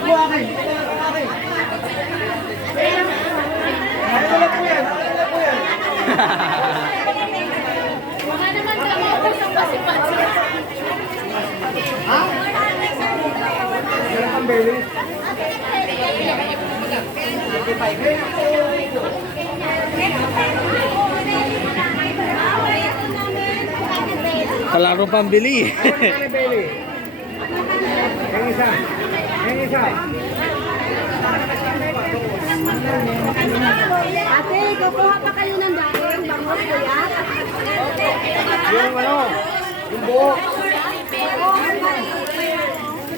po akin. Akin. Wala po yan. Wala po yan. Wala naman kami ako sa pasipansi. Ha? Meron kang belly? Kalaro pambili. Ayun ka na belly. Yung isa. Yung isa. Ate, kukuha pa kayo ng dating bangos ko yan. Yung ano? Yung buhok.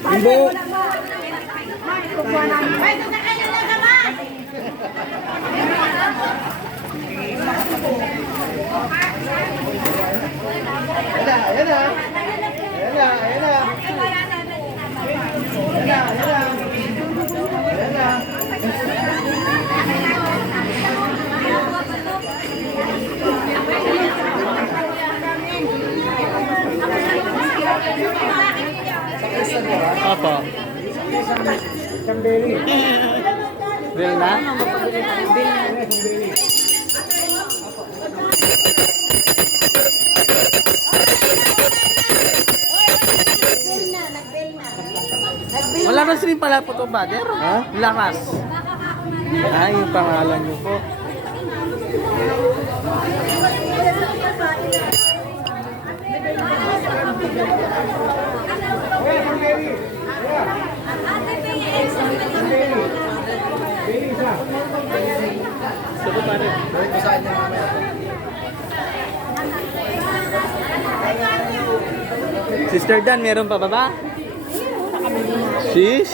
Yung buhok. Kukuha namin. Ay, ito na kayo na naman! Ayan na, ayan na. Ayan na, ayan na. Ayan na, ayan na. Ayan na. Opo. Isang belly. Real na? Isang belly. Wala na rin pala po ito, Bader. Ha? Lakas. Ay, yung pangalan niyo po. Kuya, isang belly. Kuya. Isang belly. Belly isa. Balik ko sa kanya mamaya. Sister Dan, meron pa ba ba? Sis?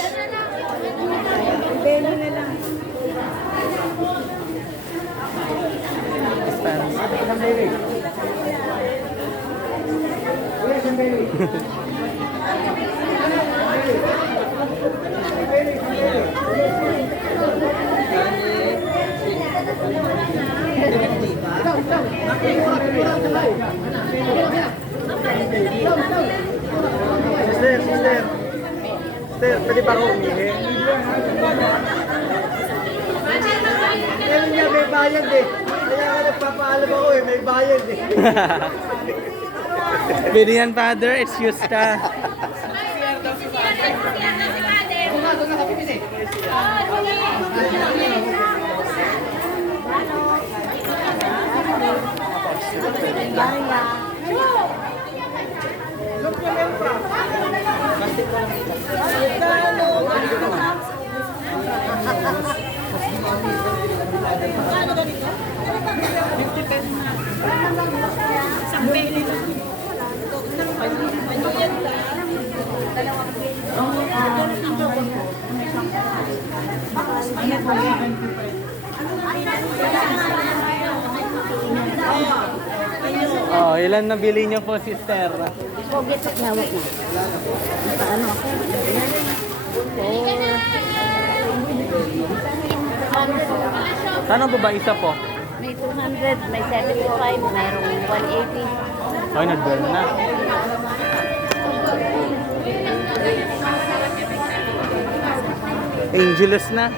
Isang belly. Kuya, isang belly. Sister. Sister, pwede ba ako umihi? Meron niya, may bayad eh. Kaya nga nagpapaalam ako eh, may bayad eh. Binihan, Father. Excuse ka. Oh, ilan nabili niyo po, sister? Poget sa hawak na. Paano ako? Ano po ba isa po? May 200, may 75, mayroong 180. Ay, nag-burn na. Angelus na.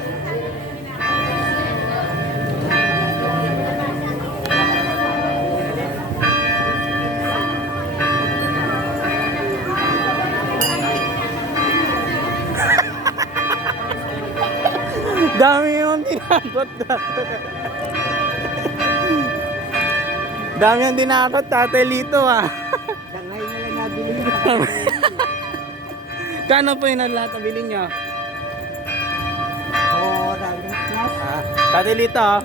Dami yung tinakot dati. Dami yung tinakot, Tatay Lito ah. Sangay na lang nabili niya. Kano po yun ang lahat na bilhin nyo? Oo, dami. Tatay Lito ah.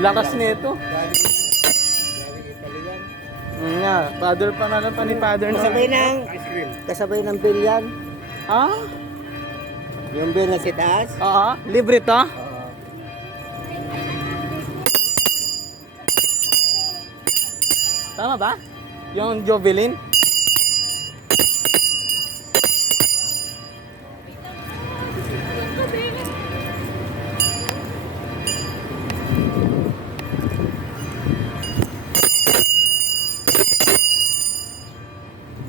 Lakas nito. Galing Italian. Nga, father pa na lang pa ni father na. Kasabay ng bill yan. Ha? Yung bill na si taas. Oo, libre to? Tama ba? Yung Jovelin?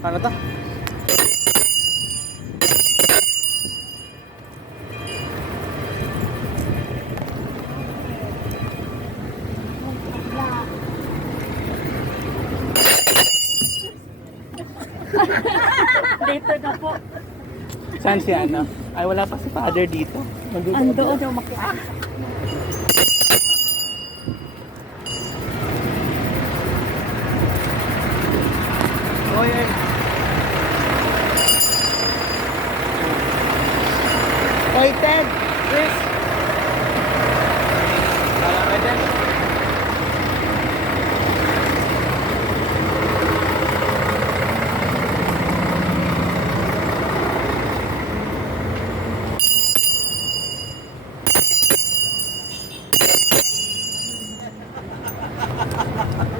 Ano to? Dito na po. Saan si ano? Ay, wala pa si father dito. Andoon yung makias. Oy, oy. Oy, Ted! Chris! Wala ka dyan?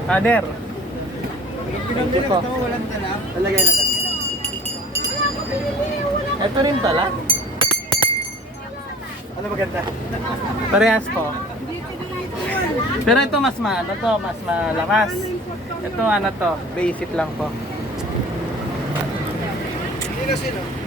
Father! Thank you po. Walang dala. Talagay na lang. Ito rin pala. Ano maganda? Parehas po. Pero ito mas ano to, mas malakas. Ito ano to, basic lang po. Hindi kasi no.